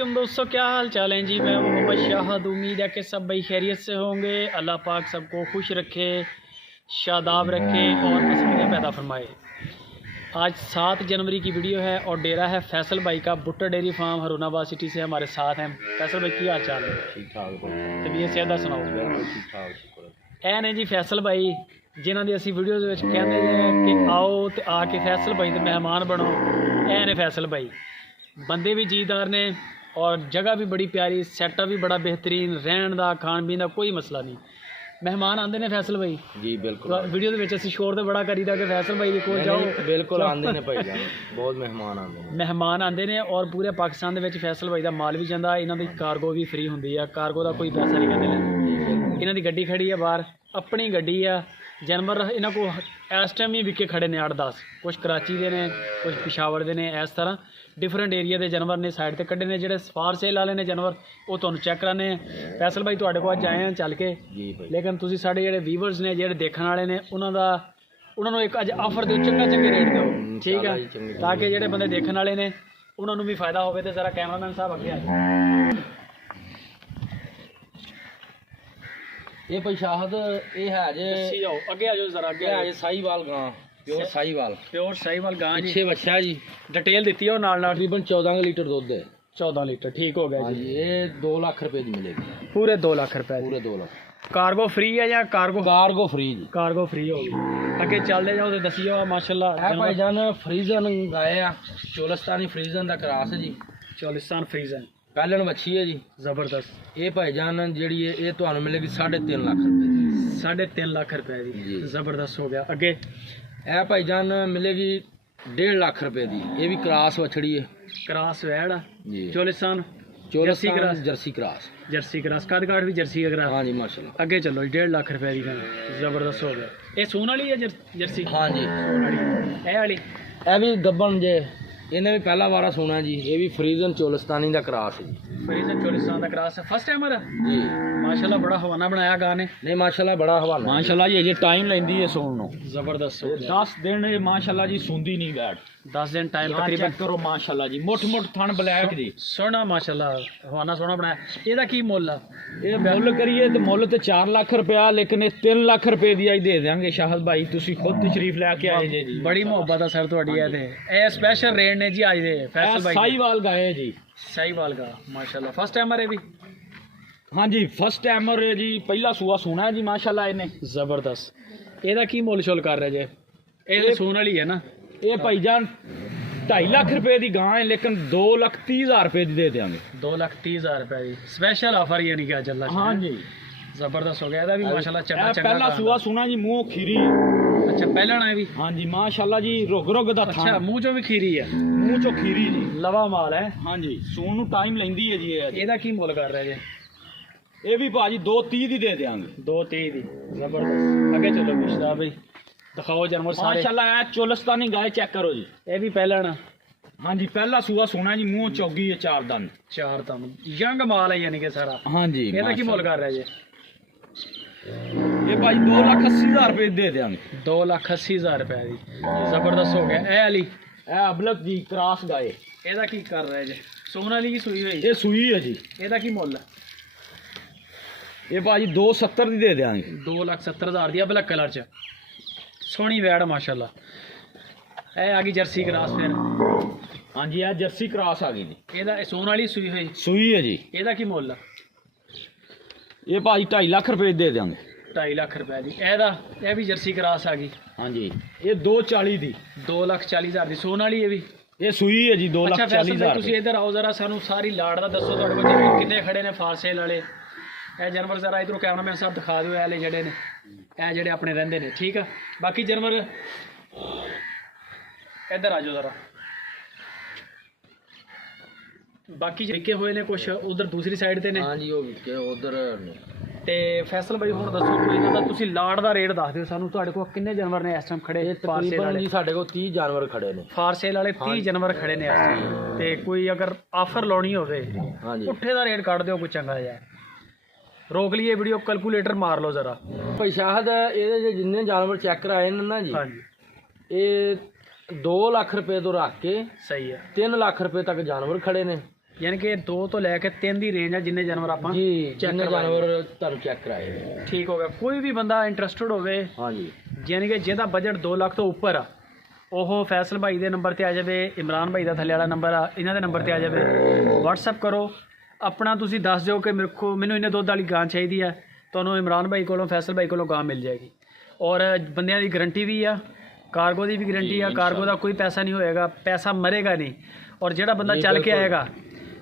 वालेकुम दोस्तों, क्या हाल चाल है जी। मैं मोहम्मद शाहद। उम्मीद है कि सब भाई खैरियत से होंगे। अल्लाह पाक सबको खुश रखे, शादाब रखे और पसंद पैदा फरमाए। आज 7 जनवरी की वीडियो है और डेरा है फैसल भाई का भुट्टा डेयरी फार्म हरुणाबाद सिटी से हमारे साथ हैं। फैसल भाई की हाल चाल है? ठीक ठाक तबीयत सेहत सुनाओ। ठीक ठाक ऐ ने जी फैसल भाई जिन्हों की असी वीडियो कहते हैं कि आओ तो आके फैसल भाई के मेहमान बनो। ऐ ने फैसल भाई बंदे भी जीदार ने और जगह भी बड़ी प्यारी, सैटअप भी बड़ा बेहतरीन, रहन का खान पीन का कोई मसला नहीं। मेहमान आते हैं फैसल भाई जी बिल्कुल। वीडियो के शोर तो बड़ा करीदा कि फैसल भाई के कोल जाओ। बिल्कुल आते हैं भाई जान, बहुत मेहमान आते हैं और पूरे पाकिस्तान के फैसल भाई का माल भी जाता। इन्हों की कार्गो भी फ्री होंगी है, कार्गो का कोई पैसा नहीं कहते। इन्हों की गड्डी खड़ी है बाहर, अपनी गड्डी है। जानवर इन्हों को इस टाइम ही विके खड़े ने 8-10, कुछ कराची के ने, कुछ पिशावर के ने। इस तरह डिफरेंट एरिया के जानवर ने साइड से कढ़े ने। जो फार सेल वाले ने जानवर वो तुहानू चैक कराने। फैसल भाई तुहाडे कोल अज आए हैं चल के, लेकिन तुसीं साडे जिहड़े व्यूवर्स ने, जिहड़े देखने वाले ने, उन्होंने एक अज ऑफर दो, चंगे रेट दो, ठीक है, ताकि जिहड़े बंदे देखने वाले ने उन्होंने भी फायदा हो। तो जरा कैमरामैन साहब अगे आए। ये भाई शाहद ये है जे अगे आ जाओ जरा अगे आ जाओ। साहीवाल गां, प्योर साहीवाल गां जी। पीछे बच्चा जी, डिटेल दी है नाल नाल। तकरीबन 14 लीटर दुध है। 14 लीटर ठीक हो गया जी। ये 2 लाख रुपए की मिलेगी। पूरे 2 लाख रुपए? पूरे 2 लाख। कार्गो फ्री है या कार्गो फ्री जी? कार्गो फ्री होगी। अगे चलते जाओ तो दसियो। माशाल्लाह है भाई जान फ्रीजन गाय आ, चोलिस्तानी फ्रीजन का क्रॉस है जी। चोलिस्तान फ्रीजन पैलन बच्ची है जी, जबरदस्त। ये भाई जान जी ये तो मिलेगी 3.5 लाख रुपए की। 3.5 लाख रुपए की, जबरदस्त हो गया। अगे ए भाई जान मिलेगी 1.5 लाख रुपए की। ये भी क्रॉस बछड़ी है, क्रॉस वैड़ जी। चोलिस्तान जर्सी क्रॉस कद काट भी जर्सी अगर। हाँ जी माशाल्लाह। अगे चलो 1.5 लाख रुपए की, जबरदस्त हो गया। ये सोन वाली है जर्सी? हाँ जी ए वाली ए भी गब्बन जे, इन्हें भी पहला वारा सुना जी। ये भी फ्रीजन चोलिस्तानी का क्रॉस है जी। फ्रीजन चोलिस्तान का क्रॉस है, फर्स्ट टाइमर जी। माशाल्लाह बड़ा हवाना बनाया गाने। नहीं माशाल्लाह बड़ा हवाना माशाल्लाह ये टाइम लेंदी है सुन नो। जबरदस्त हो गया। 10 दिन ये माशाल्लाह जी सुनदी नहीं बैठ। 10 दिन टाइम तकरीबन तकरीबन करो माशाल्लाह जी। मुठ थन ब्लैक जी, सोना माशाल्लाह हवाना सोना बनाया। ਇਹਦਾ ਕੀ ਮੁੱਲ ਆ? ये मुल करिए तो मुल तो 4 लाख रुपया, लेकिन ये 3 लाख रुपए दी अज दे देंगे शाहद भाई। तुसी खुद तशरीफ लैके आए जे जी। बड़ी मुहब्बत है सर ਤੁਹਾਡੀ ਇਹਦੇ। ਇਹ स्पेशल रेट ने जी आज दे फैसल भाई। साहीवाल गाय है जी, साहीवाल का माशाल्लाह फर्स्ट टाइमर है भी। हाँ जी फर्स्ट टाइमर है जी, पहला सूआ सुना है जी माशाल्लाह इन्हें। जबरदस्त। ਇਹਦਾ ਕੀ ਮੁੱਲ ਸ਼ੁਲ ਕਰ ਰਹੇ ਜੇ? ਇਹ ਸੋਨ ਵਾਲੀ है ना? ये भाईजान 2.5 लाख रुपए की गां है, लेकिन 2,30,000 रुपए की दे देंगे। 2,30,000 रुपए की स्पेशल ऑफर यानी कि चल रहा। हाँ जी जबरदस्त हो गया। ਇਹਦਾ भी माशाल्लाह चंगा चंगा। पहला सूआ सुना जी, मुंह खीरी। अच्छा पहला ना है भी? हाँ जी माशाल्लाह जी, रुग दा अच्छा मुंह चो भी खीरी है? मुंह चो खीरी जी, लवा माल है। हाँ जी सून नू टाइम लेंदी है जी। ਇਹਦਾ ਕੀ ਮੁੱਲ ਕਰ ਰਹੇ ਜੇ? ये भी भाजी 2.30 ਦੀ दे देंगे। 2.30 ਦੀ, जबरदस्त। आगे चलो मुश्ताक भाई दिखाओ जानवर सारे। माशाल्लाह है चोलिस्तानी गाय चेक करो जी। ये भी पहला ना? हाँ जी पहला सूआ सोना जी, मुंह चौगी है 4 दंद। 4 दम यंग माल है यानी कि सारा। हाँ जी ਇਹਦਾ ਕੀ ਮੁੱਲ ਕਰ ਰਹੇ ਜੇ? ये भाई 2,80,000 रुपए दे देंगे। 2,80,000 रुपए की, जबरदस्त हो गया। ए वाली ए अबलक जी क्रॉस गाय, ਇਹਦਾ ਕੀ ਕਰ ਰਹੇ ਜੇ? सोन वाली की सुई हुई? ये सुई है जी। ਇਹਦਾ ਕੀ ਮੁੱਲ? ये भाजी 2,70 ਦੀ दे देंगे। 2,70,000 ਦੀ ब्लैक कलर च सोहनी वैड़ माशाल्लाह। ए आ गई जर्सी क्रॉस फिर। हाँ जी ये जर्सी क्रॉस आ गई जी। ਇਹਦਾ सोन वाली सुई हुई? सुई है जी। ਇਹਦਾ ਕੀ ਮੁੱਲ? ये भाजी 2.5 लाख रुपए दे देंगे। 2.5 लाख रुपए की। ਇਹ भी जर्सी क्रॉस आ गई? हाँ जी ये 2,40 ਦੀ। 2,40,000 ਦੀ सोन वाली। ये भी ये सुई है जी। अच्छा फैसल 2,40,000 ਤੁਸੀਂ ਇੱਧਰ ਆਓ ਜ਼ਰਾ, ਸਾਨੂੰ ਸਾਰੀ ਲਾੜ ਦਾ ਦੱਸੋ। ਤੁਹਾਡੇ ਕੋਲ ਜਿਵੇਂ ਕਿੰਨੇ ਖੜੇ ਨੇ ਫਾਰਸੇਲ ਵਾਲੇ? ਇਹ ਜਾਨਵਰ ਜ਼ਰਾ ਇਧਰੋਂ ਕੈਮਰਾਮੈਨ ਸਾਹਿਬ ਦਿਖਾ ਦਿਓ। ਇਹ ਜਿਹੜੇ ਨੇ, ਇਹ ਜਿਹੜੇ ਆਪਣੇ ਰਹਿੰਦੇ ਨੇ, ਠੀਕ ਆ। ਬਾਕੀ ਜਾਨਵਰ ਇੱਧਰ ਆ ਜਾਓ ਜ਼ਰਾ। ਬਾਕੀ ਵਿਕੇ ਹੋਏ ਨੇ ਕੁਛ ਉਧਰ ਦੂਸਰੀ ਸਾਈਡ ਤੇ ਨੇ। हाँ जी वो विके उधर। ਤੇ ਫੈਸਲ ਬਾਈ ਹੁਣ ਦੱਸੋ ਕੋਈ ਇਹਨਾਂ ਦਾ, ਤੁਸੀਂ ਲਾੜ ਦਾ ਰੇਟ ਦੱਸ ਦਿਓ ਸਾਨੂੰ। ਤੁਹਾਡੇ ਕੋਲ ਕਿੰਨੇ ਜਾਨਵਰ ਨੇ ਇਸ ਟਾਈਮ ਖੜੇ? ਫਾਰਸੇਲ तकरीबन ਵਾਲੇ जी साढ़े को 30 जानवर खड़े ने। ਫਾਰਸੇਲ ਵਾਲੇ 30 ਜਾਨਵਰ ਖੜੇ ਨੇ ਇਸ ਟਾਈਮ। ਤੇ ਕੋਈ ਅਗਰ ਆਫਰ ਲਾਉਣੀ ਹੋਵੇ हाँ जी ਪੁੱਠੇ ਦਾ ਰੇਟ ਕੱਢ ਦਿਓ ਕੋਈ ਚੰਗਾ ਜਿਹਾ। रोक लिए वीडियो, कैलकुलेटर मार लो जरा। भाई शाहद ये जिन्ने जानवर चेक कराए ना जी, हाँ जी ये 2 लाख रुपए तो रख के सही है। 3 लाख रुपए तक जानवर खड़े ने। ਯਾਨੀ ਕਿ 2 ਤੋਂ ਲੈ ਕੇ 3 ਦੀ ਰੇਂਜ ਆ ਜਿੰਨੇ ਜਾਨਵਰ ਆਪਾਂ ਜੀ ਚੈੱਕ ਜਿੰਨੇ ਕਰਵਾਏ। ਜਾਨਵਰ ਤੁਹਾਨੂੰ ਚੈੱਕ ਕਰਾਏ। ਠੀਕ ਹੋ ਗਿਆ। ਕੋਈ ਵੀ ਬੰਦਾ ਇੰਟਰਸਟਡ ਹੋਵੇ ਹਾਂਜੀ ਯਾਨੀ ਕਿ ਜਿਹਦਾ ਬਜਟ 2 ਲੱਖ ਤੋਂ ਉੱਪਰ ਆ, ਉਹ ਫੈਸਲ ਭਾਈ ਦੇ ਨੰਬਰ ਤੇ ਆ ਜਾਵੇ, ਇਮਰਾਨ ਭਾਈ ਦਾ ਥੱਲੇ ਵਾਲਾ ਨੰਬਰ ਆ, ਇਹਨਾਂ ਦੇ ਨੰਬਰ ਤੇ ਆ ਜਾਵੇ, WhatsApp ਕਰੋ ਆਪਣਾ, ਤੁਸੀਂ ਦੱਸ ਦਿਓ ਕਿ ਮੈਨੂੰ ਇੰਨੇ ਦੁੱਧ ਵਾਲੀ ਗਾਂ ਚਾਹੀਦੀ ਆ, ਤੁਹਾਨੂੰ ਇਮਰਾਨ ਭਾਈ ਕੋਲੋਂ ਫੈਸਲ ਭਾਈ ਕੋਲੋਂ ਗਾਂ ਮਿਲ ਜਾਏਗੀ। ਔਰ ਬੰਦਿਆਂ ਦੀ ਗਰੰਟੀ ਵੀ ਆ, ਕਾਰਗੋ ਦੀ ਵੀ ਗਰੰਟੀ ਆ, ਕਾਰਗੋ ਦਾ ਕੋਈ ਪੈਸਾ ਨਹੀਂ ਹੋਏਗਾ, ਪੈਸਾ ਮਰੇਗਾ ਨਹੀਂ। ਔਰ ਜਿਹੜਾ ਬੰਦਾ ਚੱਲ ਕੇ ਆਏਗਾ,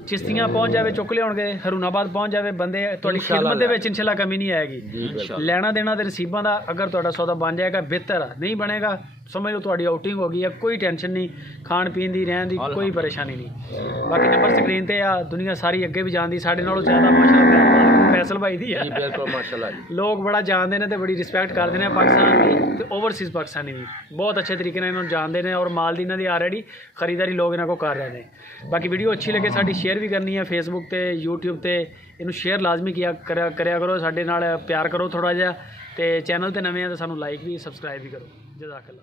ਚਿਸ਼ਤੀਆਂ ਪਹੁੰਚ ਜਾਵੇ, ਚੁੱਕ ਲਿਆਉਣਗੇ, ਹਰੂਨਾਬਾਦ ਪਹੁੰਚ ਜਾਵੇ, ਬੰਦੇ ਤੁਹਾਡੀ ਖਿਦਮਤ ਦੇ ਵਿੱਚ ਇਨਸ਼ਾਅੱਲਾ ਕਮੀ ਨਹੀਂ ਆਏਗੀ। ਲੈਣਾ ਦੇਣਾ ਤੇ ਨਸੀਬਾਂ ਦਾ, ਅਗਰ ਤੁਹਾਡਾ ਸੌਦਾ ਬਣ ਜਾਏਗਾ ਬਿਹਤਰ ਆ, ਨਹੀਂ ਬਣੇਗਾ ਸਮਝ ਲਓ ਤੁਹਾਡੀ ਆਊਟਿੰਗ ਹੋ ਗਈ ਆ, ਕੋਈ ਟੈਨਸ਼ਨ ਨਹੀਂ, ਖਾਣ ਪੀਣ ਦੀ ਰਹਿਣ ਦੀ ਕੋਈ ਪਰੇਸ਼ਾਨੀ ਨਹੀਂ। ਬਾਕੀ ਨੰਬਰ ਸਕਰੀਨ ਤੇ ਆ, ਦੁਨੀਆ ਸਾਰੀ ਅੱਗੇ ਵੀ ਜਾਣਦੀ, ਸਾਡੇ ਨਾਲੋਂ ਜ਼ਿਆਦਾ ਮਾਸ਼ਾਅੱਲਾ ਫੈਸਲ ਭਾਈ ਦੀ ਆ ਜੀ ਬਿਲਕੁਲ ਮਾਸ਼ਾਅੱਲਾ ਜੀ। ਲੋਕ ਬੜਾ ਜਾਣਦੇ ਨੇ ਤੇ ਬੜੀ ਰਿਸਪੈਕਟ ਕਰਦੇ ਨੇ ਪਾਕਿਸਤਾਨ ਦੀ ਤੇ ਓਵਰਸੀਜ਼ ਪਾਕਿਸਤਾਨੀ ਦੀ, ਬਹੁਤ ਅੱਛੇ ਤਰੀਕੇ ਨਾਲ ਇਹਨਾਂ ਨੂੰ ਜਾਣਦੇ ਨੇ ਔਰ ਮਾਲ ਦੀ ਇਹਨਾਂ ਦੀ ਆਲਰੇਡੀ ਖਰੀਦਾਰੀ ਲੋਕ ਇਹਨਾਂ ਕੋਲ ਕਰ ਰਹੇ ਨੇ। ਬਾਕੀ ਵੀਡੀਓ ਅੱਛੀ ਲੱਗੇ ਸਾਡੀ ਸ਼ੇਅਰ ਵੀ ਕਰਨੀ ਹੈ, ਫੇਸਬੁੱਕ ਤੇ YouTube ਤੇ ਇਹਨੂੰ ਸ਼ੇਅਰ ਲਾਜ਼ਮੀ ਕਰਿਆ ਕਰੋ, ਸਾਡੇ ਨਾਲ ਪਿਆਰ ਕਰੋ ਥੋੜਾ ਜਿਹਾ, ਤੇ ਚੈਨਲ ਤੇ ਨਵੇਂ ਆ ਤਾਂ ਸਾਨੂੰ ਲਾਈਕ ਵੀ ਸਬਸਕ੍ਰਾਈਬ ਵੀ ਕਰੋ। ਜਜ਼ਾਕ ਅੱਲਾ।